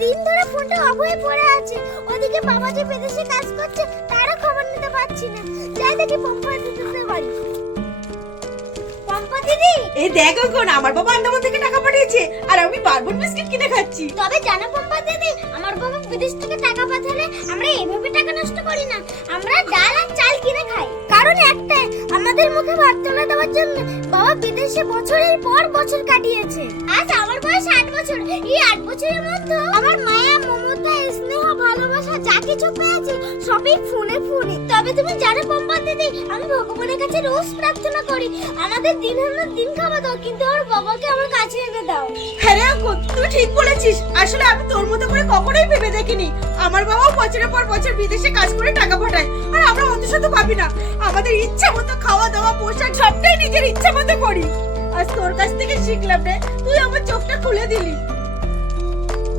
দিন ধরে ফোনটা অফ হয়ে পড়ে আছে। ওদিকে বাবা যে বিদেশে কাজ করছে তারও খবর নিতে পারছি না। যাই দেখি পম্পা দিদির বাড়ি। পম্পা দিদি, এই দেখো কোন আমার বাবা আন্দামান থেকে টাকা পাঠিয়েছে আর আমি বারবন বিস্কিট কিনে খাচ্ছি। তবে জানো পম্পা দিদি, আমার বাবা বিদেশ থেকে টাকা পাঠালে আমরা এইভাবে টাকা নষ্ট করি না, আমরা ডাল আর চাল কিনে খাই। কারণ একটাই, আমাদের মুখে ভাত তুলে দেওয়ার জন্য বাবা বিদেশে বছরের পর বছর কাটিয়েছে। আজ আমার বয়স 8 বছর। এই 8 বছরের মধ্যে আমার মায়া, মমতা, স্নেহ, ভালোবাসা যা কিছু পেয়েছি সবই ফোনে ফোনে। তবে তুমি জানো পম্পা দিদি, আমি ভগবানের কাছে রোজ প্রার্থনা করি আমাদের দিন হলো দিন খাওয়া দাও, কিন্তু আমার বাবাকে আমার কাছে এনে দাও। হ্যাঁ রে অঙ্কুর, তুই ঠিক বলেছিস। আসলে আমি তোর মতো করে কখনোই ভেবে দেখিনি আমার বাবাও বছরের পর বছর বিদেশে কাজ করে টাকা পাঠায়, আর আমরা অত শত ভাবি না। আমাদের ইচ্ছা মতো খাওয়া দাওয়া, পোশাক সবটাই নিজের ইচ্ছা মতো করি। আজ তোর কাছ থেকে শিখলাম রে, তুই আমার চোখটা খুলে দিলি।